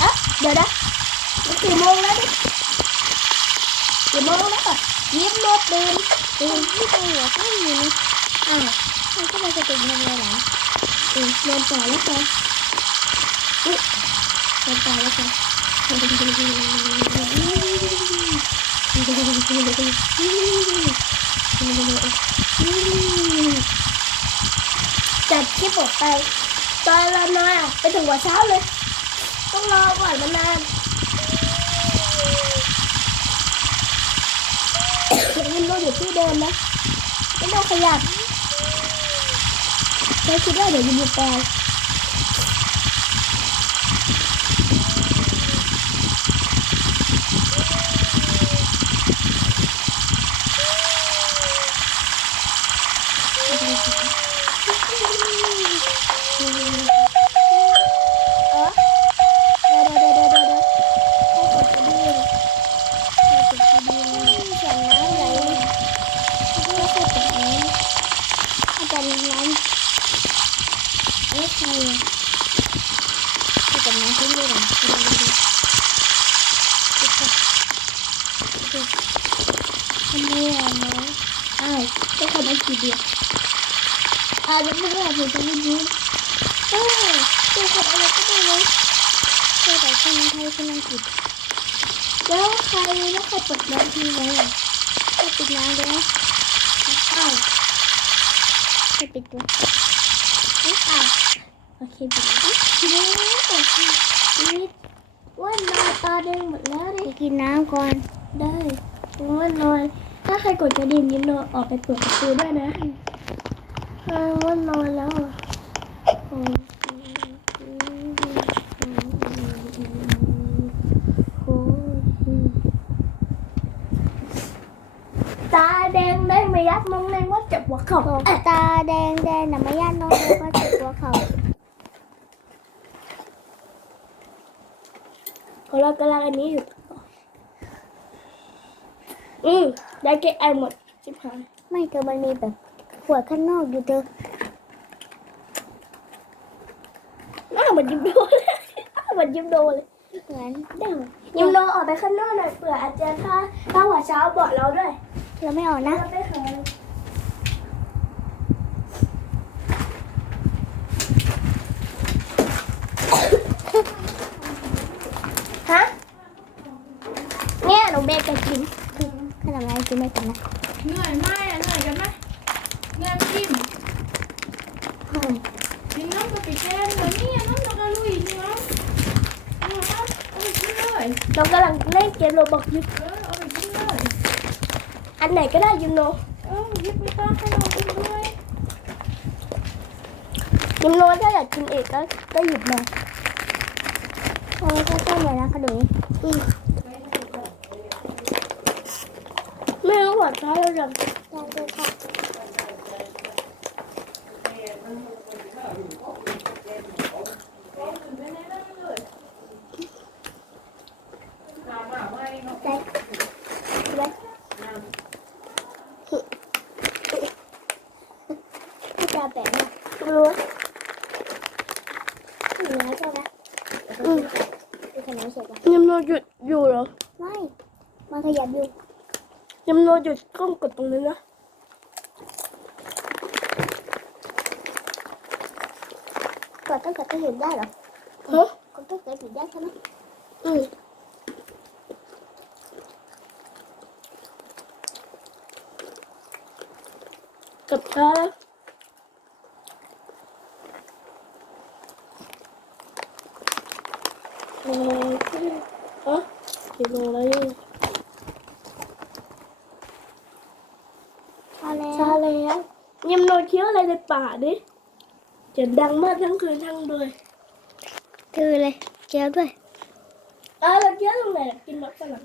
อะเดี๋ยวนะมันกี่โมงแล้วดิกี่โมงแล้วอะยิ้ จัดคลิปออกไป ตอนเรานอนอะไปถึงหัวเช้าเลย ต้องรอก่อนมันนานมันรออยู่ที่เดิมนะไม่ต้องขยับใช้คิดว่าเดี๋ยวจะหยุดไปเออเดี๋ยวเดี๋ยวเดี๋ยวเดี๋ยวให้กดกระดิ่งให้กดกระดิ่งเสียงน้ำไหลไม่ค่อยกดน้ำอาจารย์น้ำเอ๊ะใครอะให้กดน้ำทิ้งด้วยเหรอดูดูดูดูดูดูทำไมอะน้องอ้าวก็คนได้กี่เดียวอ่าจะไม่ได้ผมจะไม่ยืนเออตั วคนอะไรก็ได้เลยเจอแต่คนไทยคนอังกฤษแล้วใครแล้วใครปิดน้ำทิ้งไว้อะใครปิดน้ำด้วยนะอ้าวใครปิดด้วยไม่อ้าวโอเคปิดแล้วทีนี้แต่ทีนี้ว่านอนตาแดงหมดแล้วเลยกินน้ำก่อนได้ว่านอน ถ้าใครกดกระดิ่งยิ้มนอนออกไปเปิดประตูด้วยนะเออว่านอนแล้วอะอืมตาแดงแดงไม่ยักมองแดงว่าเจ็บหัวเข่าตาแดงแดงน่ะไม่ยักน้องแดงว่าเจ็บหัวเข่าเพราะเรากำลังอันนี้อยู่ อืม ได้เกไอหมดชิบหายไม่เธอมันมีแบบขวดข้างนอกอยู่เธอหน้าเหมือนยิมโดเลยหน้าเหมือนยิมโดเลยเหมือนเด้งยิมโดออกไปข้างนอกหน่อยเผื่ออาจจะถ้าถ้าหัวเช้าบอกเราด้วย เราไม่ออกนะ เราไม่เคยฮะ เนี่ยหนูเบกจะกิน ขนมอะไรกินไม่กันนะ เหนื่อยไหมอะเหนื่อยกันไหมเหนื่อยไหมกินกินน้ำกะปิแทนเหมือนนี่น้ำตะกะลุยนี่มั้งเอาครับเอาไปกิน เลยเรากำลังเล่นเกมโรบอกยิบเออเอาไปกินเลยอันไหนก็ได้ยิมโน เออหยิบไปตามให้น้องกินด้วย ยิมโนถ้าอยากกินเอกก็ก็หยิบมา โอ้ยก็ต้มเลยนะขนม ไม่รู้ว่าใช้เราจะ ได้ด้วยค่ะ ได้ได้ พี่จะแบะนะ รู้ เหนือใช่ไหม อืม คือขนมเสร็จแล้วยิมโนหยุดอยู่เหรอไม่มันขยับอยู่ยิมโนหยุดกล้องกดตรงนี้นะกดต้องกดต้องหยุดได้เหรอฮะกดต้องกดหยุดได้ใช่ไหมอืมกับช้าแล้วโอ้ยฮะ กี่โมงแล้วเนี่ยพอแล้วช้าแล้วยิมโนเคี้ยวอะไรในป่าดิเสียงดังมากทั้งคืนทั้งเลยคือเลยเจียวด้วยอ้าวแล้วเคี้ยวตรงไหนล่ะกินมักฝรั่ง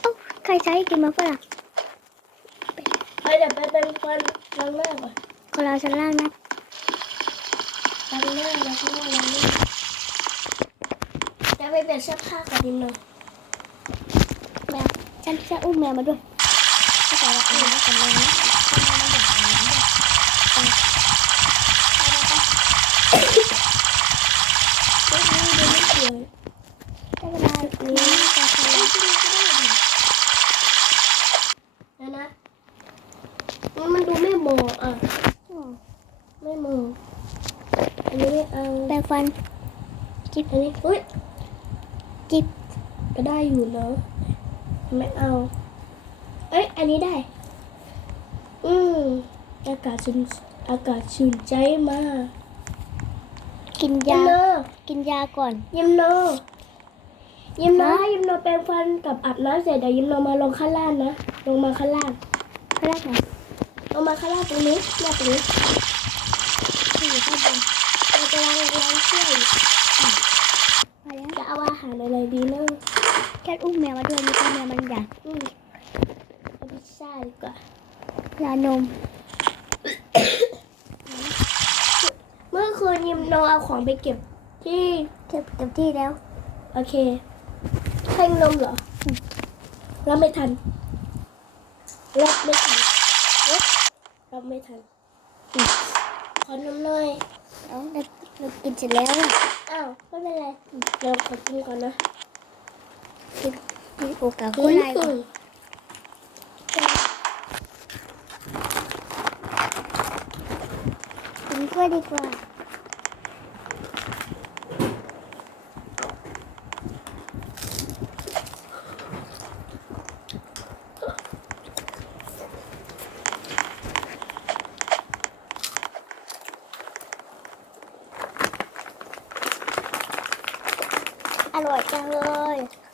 เอ้าใครใช้กินมาฝรั่งไปเดี๋ยวไปเป็นคนล้างหน้าก่อนคนเราชั้นล่างนะล้างหน้าแล้วก็ล้างหน้าจะไปเปลี่ยนเสื้อผ้ากับยิมโนแมว ฉันที่จะอุ้มแมวมาด้วยก็จะรักแมวกับแมวนะมันดูไม่โมอะ ไม่โมอันนี้ไม่เอาแปรงฟันจิบอันนี้อุ้ยจิบก็ได้อยู่เนาะ ไม่เอา เอ้ย อันนี้ได้ อืมอากาศชื่นอากาศชื่นใจมากกินยิยามโนกินยาก่อนยิมโนยิมโนนะให้ยิมโนแปรงฟันกับอาบน้ำเสร็จเดี๋ยวยิมโนมาลงข้างล่างนะ ลงมาข้างล่างเขาเรียกไงลงมาข้างล่างตรงนี้หน้าตรงนี้ที่อยู่ข้างบนเราจะวางวางเชือกอยู่มาแล้วจะเอาอาหารอะไรดีเนอะ แค่อุ้มแมวมาด้วยมีแค่แมวมันใหญ่อืมเอาพิซซ่าดีกว่ายานม เมื่อคืนยิมโนเอาของไปเก็บที่เก็บเต็มที่แล้ว โอเคแท่งนมเหรอรับไม่ทันรับไม่ทันรับรับไม่ทันอืมขอนมหน่อยเอ้าเราเรากินเสร็จแล้วอะอ้าวไม่เป็นไรเดี๋ยวขอกินก่อนนะ กินกินโอกาสโคไลก่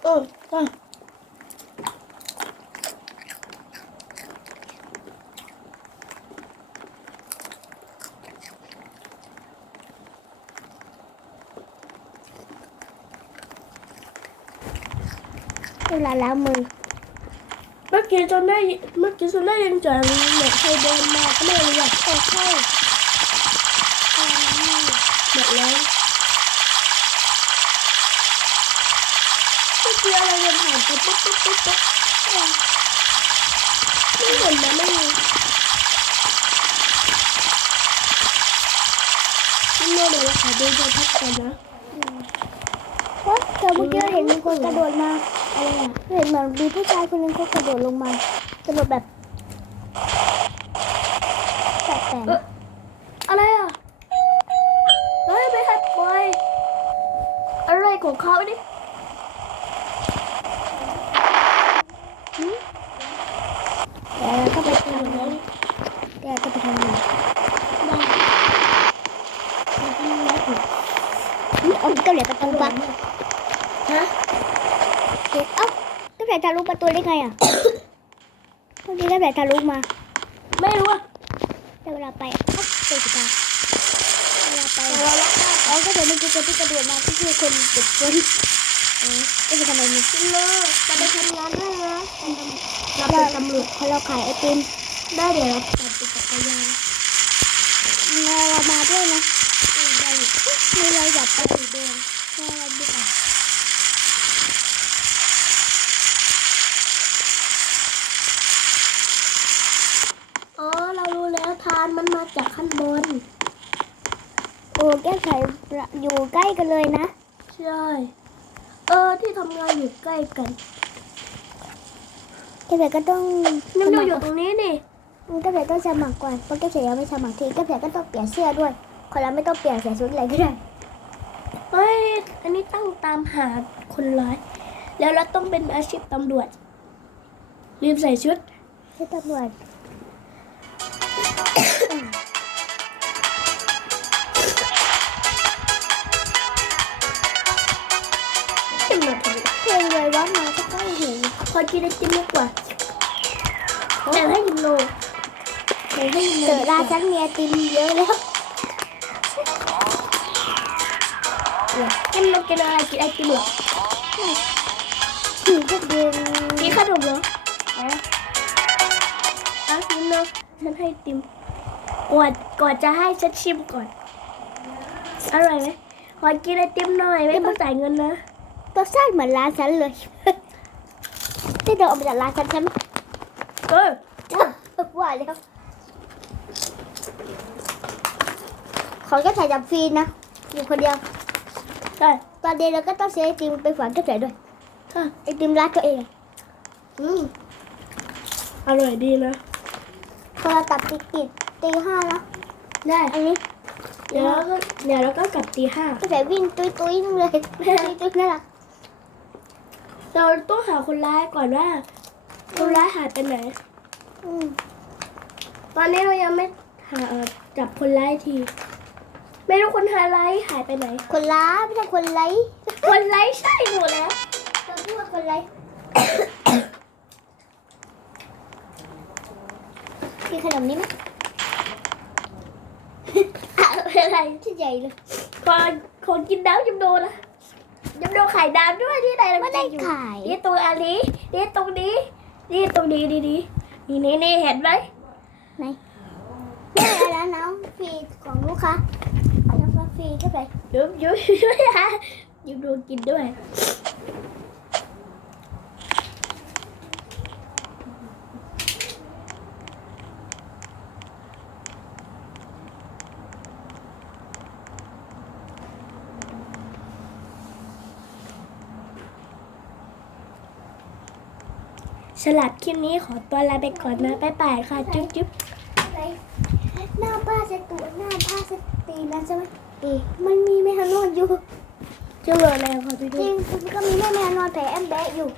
อนกินกล้วยดีกว่าอร่อยจังเลยอืมอะเว ดินผ่านไปปุ๊บปุ๊บปุ๊บปุ๊บไม่เห็นนะไม่มีนี่โมเดี๋ยวเราขอดูโทรทัศน์ก่อนนะเฮ้ยเธอเมื่อกี้เห็นมีคนกระโดดมาอะไรอะเห็นเหมือนมีผู้ชายคนนึงเขากระโดดลงมากระโดดแบบแปลกเอ๊ะไรอะเฮ้ยไม่ให้ปล่อยอะไรของเขา ดิๆแต่เราก็ไปทำนั้นแต่เราก็ไปทำนั้นได้นี่เอาก็เหลือประตูบักฮะเอ้าก็แผลทะลุประตูได้ไงอะเมื่อกี้ก็แผลทะลุมา ไม่รู้อะแต่เวลาไปอะอ๊อบเปิดตาเวลาไปแต่เราล็อกได้อ๋อก็เดี๋ยวมันคือคนที่กระโดดมาที่คือคนเด็กคน ก็จะทำไมมีจริงเลยจะไปทำงานได้นะเราเป็นตำรวจพอเราขายไอติมได้เดี๋ยวเราปั่นจักรยานเรามาด้วยนะเออได้มีเราอยากไปสีแดงใช่เราดีกว่าอ๋อเรารู้แล้วทานมันมาจากข้างบนโอ้แก้ไขอยู่ใกล้กันเลยนะ ใช่เออที่ทำงานอยู่ใกล้กันแก้ไขก็ต้องนี่สเรามัครอยู่ตรงนี้นี่แก้ไขต้องสมัครก่อนเพราะแก้ไขยังไม่สมัครทีแก้ไขก็ต้องเปลี่ยนเสื้อด้วย คนเราไม่ต้องเปลี่ยนใส่ชุดอะไรก็ได้เฮ้ยอันนี้ตั้งตามหาคนร้ายแล้วเราต้องเป็นอาชีพตำรวจรีบใส่ชุดชุดตำรวจ พอกินไอติมดีกว่าแต่ให้ยิมโลแต่ให้ยิมโลเจอร้านฉันมีไอติมเยอะแล้วยิมโลกินอะไรกินไอติมเหรอถึงจะเดินกินขนมเหรออ๋อเอายิมโลฉันให้ไอติมก่อนก่อนจะให้ฉันชิมก่อนอร่อยไหมขอกินไอติมหน่อยไม่ต้องจ่ายเงินนะรสชาติเหมือนร้านฉันเลยที่ เดินออกมาจากร้านฉันฉันเออว่าแล้วเขาก็ใส่จับฟรีนะอยู่คนเดียวใช่ตอนเด็กเราก็ต้องซื้อไอติมไปฝากเจ้าแก่ด้วยค่ะไอติมร้านตัวเองอืมอร่อยดีนะพอเราตัดติดติดตีห้าแล้วได้อันนี้เดี๋ยวเราก็เดี๋ยวเราก็กลับตีห้าก็แต่วิ่งตุ้ยตุ้ยๆนึงเลยตุ้ยตุ้ยน่ารัก เราต้องหาคนร้ายก่อนว่า คนร้ายหายไปไหนอืมตอนนี้เรายังไม่หาจับคนร้ายที ไม่รู้คนร้ายหายไปไหน คนล้าไม่ใช่คนไร้คนร้ายใช่หนูแล้วเราพูดว่าคนไร้กินขนมนี้ไหมอะไรที่ใหญ่เลยขอขอกินน้ำยำโดนะ ยำโดไข่ดาวด้วยที่ไหนเราไม่ได้อยู่ขายนี่ตัวอันนี้นี่ตรงนี้นี่ตรงนี้ดีดีนี่นี่นี่เห็นไหมไหนไม่อะไรแล้วน้องฟรีของลูกค้าน้องก็ฟรีเข้าไปยุบยุบยุบฮะยำโดกินด้วย สลัดคลิปนี้ขอตัวลาไปก่อนนะบ๊ายบายค่ะ จุ๊บจุ๊บไหนหน้าป้าเสตูหน้าป้าเสตีแล้วใช่ไหมตีมันมีแม่ฮันนอนอยู่เจ้าเบอร์อะไรขอไปจดูริงมันก็มีแม่แม่นอนแผลแอมแบะอยู่